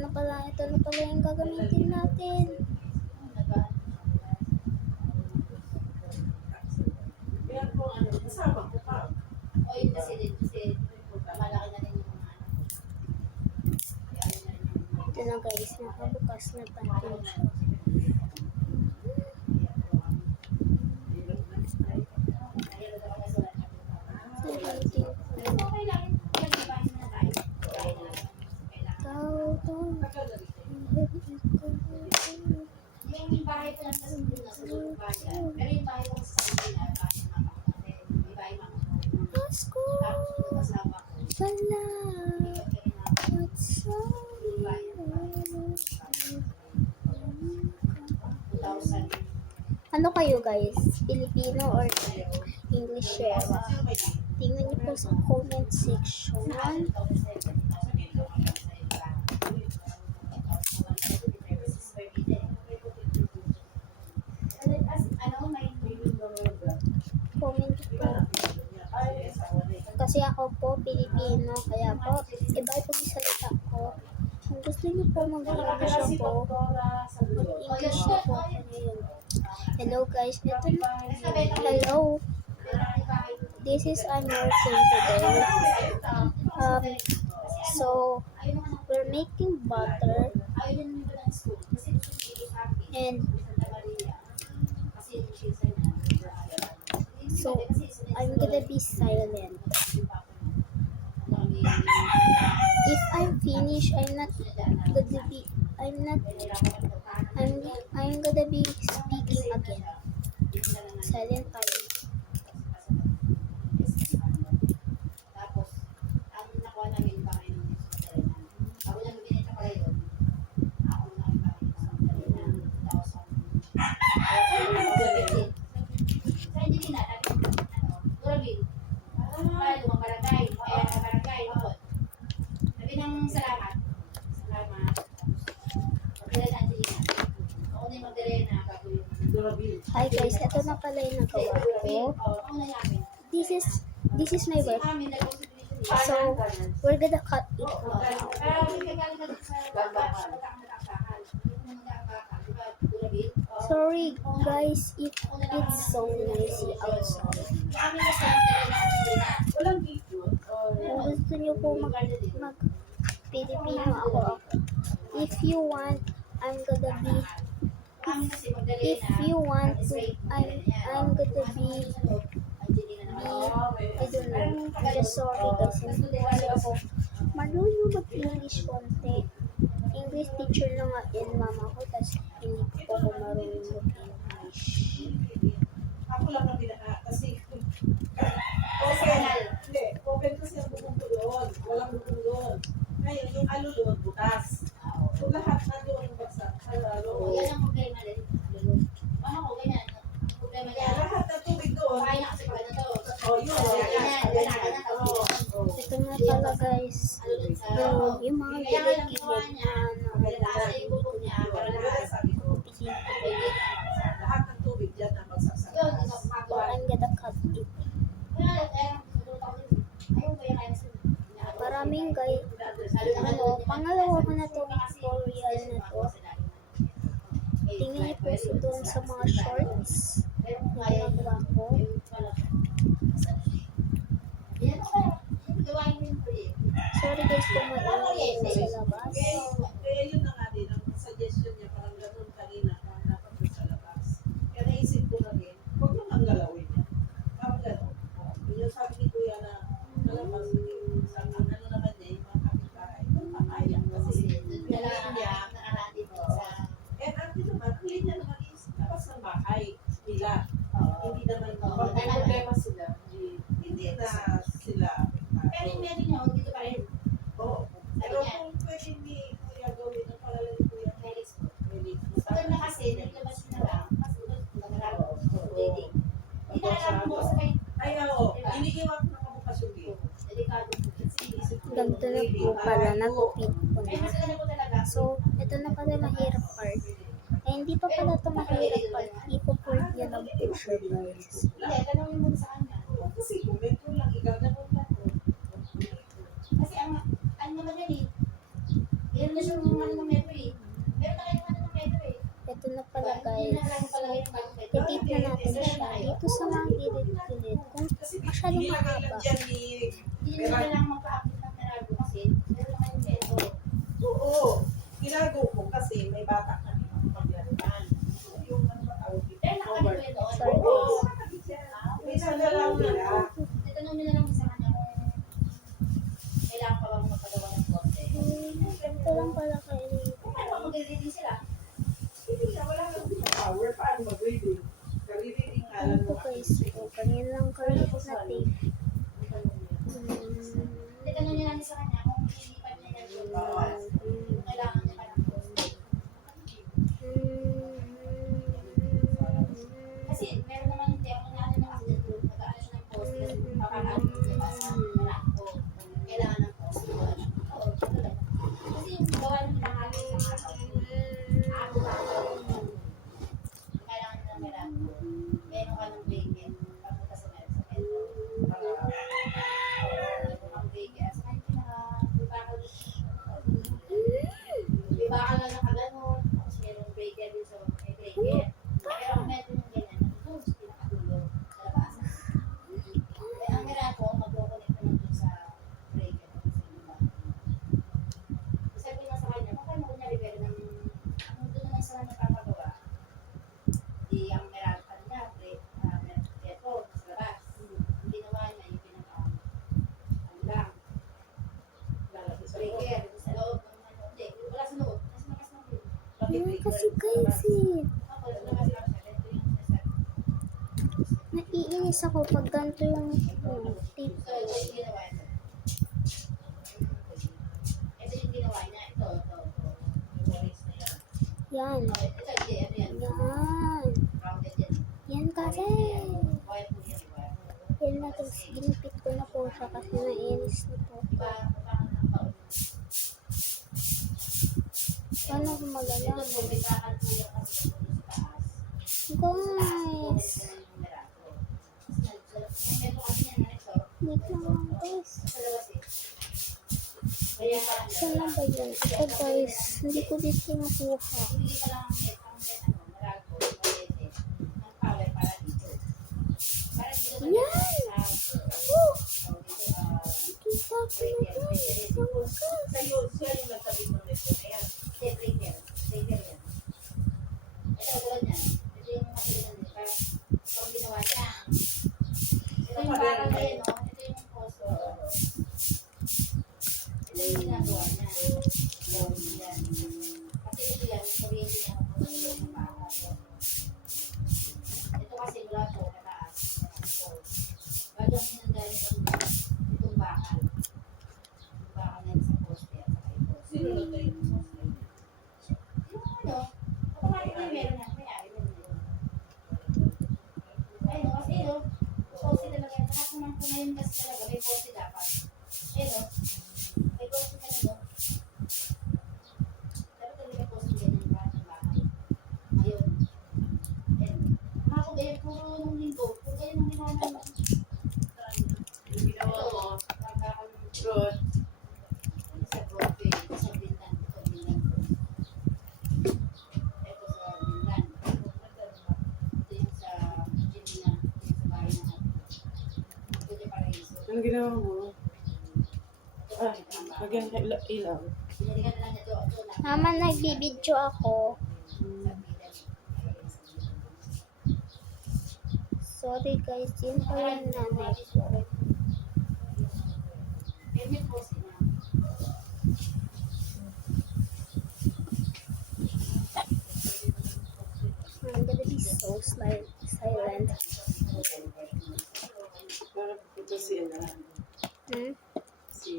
na pala yung gagamitin natin. Ito na guys, nakabukas na natin siya. Yung bahay ko lang sa sundo na sulod bayan. Pero yung bahay ko sa sundo na bahay ng mama ko. May bahay mama ko. Pasko! Tapos yung kasama ko. Wala! What's up? 2000. Ano kayo guys? Filipino or English share? Tingnan niyo po sa comment section. Comment po. Kasi ako po Pilipino, kaya po iba po yung salita ko. Kung gusto niyo po mag-English po, mag-English na po ako ngayon. Hello guys, ito na. Hello. This is I'm working today. So we're making butter and so I'm gonna be silent. If I'm finished, I'm gonna be speaking again. Silent tayo. Tapos, ang nakuha namin ba kayo ng ako lang binenta pala yun. Ako lang yung bahay ng sandali na 1,000. Sa hindi din na, Durabil. Para lumang barangay. Barangay, bakot. Sabi ng salamat. Salamat. Pagdala na Angelina. Ako na yung magdala na bago yung Durabil. Hi guys, ito na pala yung nagawa ko. Ako na namin. This is my work. So, we're gonna cut it now. Sorry guys if it's so noisy outside. Kung gusto niyo po mag-Pilipino ako. If you want, I'm gonna be I'm gonna be I don't know. I'm just sorry guys. Hindi kasi ako marunong mag-English konti. English teacher lang nga din mama ko. Tapos hindi po ako marunong mag-English. Ako lang ang kasi open kasi ang bukong ko doon. Walang bukong doon. Ngayon, yung alulod, butas. So lahat na doon yung bagsak. Yan ang problema din. Mama ko, ganyan. Problema niya. Lahat na tubig doon. Kaya na kasi pala na to. Yun. Ito na pala guys. Yung mga gilid-gilid na Kasi yung bubong niya, para Sabi ko, lahat ng tubig dyan na bagsak sa taas. So, I'm gonna cut it. Maraming guys. Pangalawa ko na itong tutorial na to. Tingnan niyo po sa doon sa mga shorts na ginagawa ko. Sorry guys kung maingay na sa labas. Kaya yun na nga din, ang suggestion niya parang ganun kanina kung dapat doon sa labas. Kaya naisip ko na din, huwag nyo ang galawin niya. Parang gano'n. Yung sabi ni Kuya na nalabas, sa ano naman niya, yung mga kapitbahay, kung papaya. Kasi kailangan niya, and ang naman, ang linya naman is labas ng bahay nila. Hindi naman, pag may problema sila, hindi na sila. Pero yung meron niya, dito pa rin. Oo. Pero kung pwede ni Kuya gawin, ang palalan ni Kuya Felix po. Felix. Pagod na kasi, naglabas na lang. Mas naglalaro ko. Hindi na alam mo sa kayo. Ay, oo. Iniiwan ko na kabukas yung gate. Delikado po. Kasi isip ko. Ganito na po pala, nagupit ko Ay, na. mas alam ko talaga. So, ito na pala mahirap part. Eh, hindi pa pala ito mahirap part. Ipo-port niya lang po siya guys. Hindi, tanongin mo sa kanya. Kasi kung metro lang, igaganon lang. Kasi ang naman yan eh. Meron na siya ng ano ng metro eh. Meron na kayong ano ng metro eh. Ito na pala guys. Yun na lang pala yung bagong metro. Titip na natin siya dito sa mga gilid-gilid. Kung masyadong mahaba. Dyan ni... Hindi nyo na lang magpa-update ng Meralco kasi meron na kayong metro. Oo. Ginagaw ko kasi may bata kami paglaruan. Yung ano ba tawag dito? Pero nakakalimutan yun doon. Sorry Oo. guys. May nagalaw nila. Tanong nyo na lang sa kanya kung kailangan pa bang magpagawa ng korte. Ito lang pala kayo. Kung ano, mag-reading sila. Hindi na, wala kang power. Paano mag-reading? Ka-reading nga Ano lang po mo. guys? O, kanyan lang kayo na tape. Hindi, tanong nyo lang sa kanya kung lilipat niya yan yung bawas. Kung kailangan niya pa ng korte. Kasi meron naman hindi ako na ano ng accident group, nag-ano siya ng post kasi papakaano diba sa Meralco. Kailangan ng post. Oo, tuloy. Kasi yung gawa ng pangalan sa araw. Ako ba? Kailangan nila Meralco. Meron ka ng bacon pagpunta sa metro. Ang bacon. Sa kanya pinaka-bibakal bibakal lang nakaganon. Tapos merong bacon din sa may bacon. Pero ang metro ng ganyan, nandun sa pinakadulo sa labasan. Kaya ang Meralco, mag-connect naman dun sa breaker. Sabi nga sa kanya, baka mo kunyari pero ng ano doon naman sa nagpapagawa. Di ang Meralco kanina, metro sa labas. Ang ginawa niya, yung pinaka ano lang, breaker sa loob ng ano. Hindi, wala sa loob. Nasa labas lang din. Yan kasi guys eh. Ako, sa labas lang siya. Ito yung sinasabi. Naiinis ako pag ganito yung tape. So, ito yung ginawa ito. Ito yung ginawa niya. Ito. Yan. Oh, ito, hindi. Ano yan? Yan. Rounded yan. Yan kasi. Wire po yan, wire. Yan na guys. Ginupit ko na po siya kasi naiinis na po. Iba ng taon. Paano ko Ito, malalaman? may bakal po yan kasi ito sa taas. Guys. Wait lang guys. Saan na ba yun? Ito guys. Hindi ko dito nakuha. Yan! Oh! Kita ko na guys. Oh my God. Sa'yo, siya yung nagsabi mo nito na yan. Ito yung bakal na yun, no? Ito yung posto. Ito yung ginagawa niya. Yan. Kasi ito yan, kuryente niya kung ano yung bakal. Ito kasi mula po, mataas. Bago ang sinandali itong bakal. Yung bakal na yun sa poste at saka ito. Sino nagtayo mo? Yung ano, automatically meron na. May-ari na yun. Ayun, kasi yun, poste talaga. Lahat naman po ngayon kasi talaga, may poste dapat. Ayun, may poste ka na doon. Dapat talaga poste ganyan yung lahat ng bahay. Ngayon, ayun. Mga po ganyan, puro nung linggo, puro ganyan ang ginawa namin. Yung ginawa mo, Pagkakal Rod, sa Broadway, sa Bintan, ito Bintan ko. Ito sa Bintan. Ito yung sa Jimina, yung sa bahay na ito yung Paraiso. anong ginawa mo? Ito Ah, sa Bintan. lagyan ka ilaw. Binalikan na lang ito na. Mama, nagbibidyo ako. Sorry guys, yun pala yung nanay ko. Permit po sila. I'm gonna be so silent. Para pupunta si Hmm? si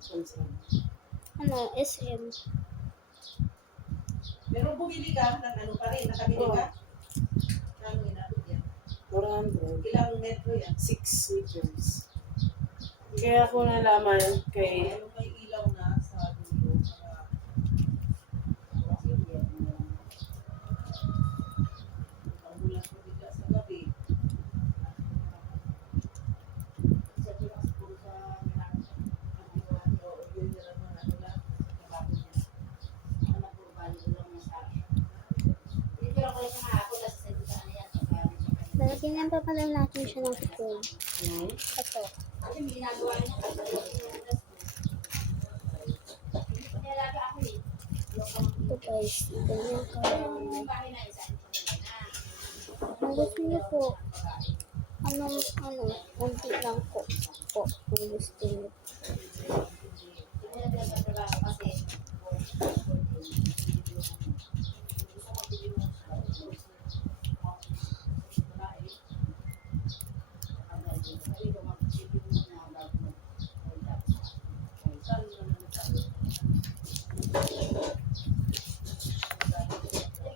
Samson. Ano, SM. Pero bumili ka ng ano pa rin, nakabili ka? Ano inabot yan? 400. Ilang metro yan? 6 meters. Kaya ako nalaman kay Ano may ilaw na sa dulo para ambulance mo bigla sa gabi. Sa tulong sa puro sa Milano. Oo, yun yung Tingnan pa pala natin siya ng food. Hmm? Ito. Kasi may ginagawa rin ako. Nialaga ako eh. Ito guys. Ganyan karami. Yung bahay na isa. Kung gusto niyo po, konti lang po. Kung gusto niyo. Hindi na pinagtatrabaho kasi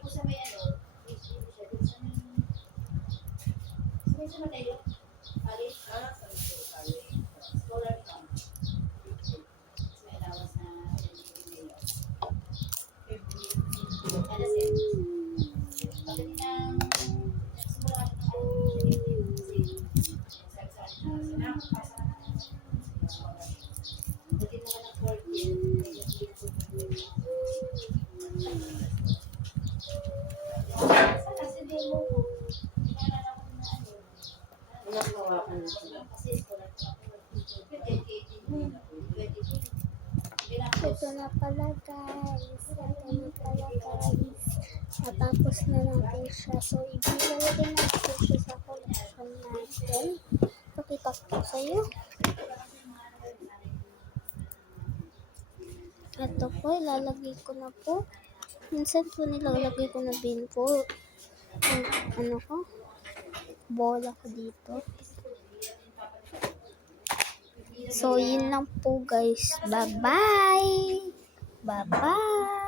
sa may ano, sa Mateo, Paris, scholar ka. May allowance na alas eh. Pagdating ng nagsimula ka pagdating naman ng 4th year, sana si Demo ko. Tingnan ako na ano. Ano ko nga ka na? Kasi scholar ka ako. 2018, 22. Ito na pala guys. Natapos na natin siya. So, ibigay natin siya sa collection natin. Pakita ko sa'yo. Ito po, ilalagay ko na po. Minsan po nilalagay ko na din po. Yung bola ko dito. So, yun lang po guys. Bye-bye! Bye-bye!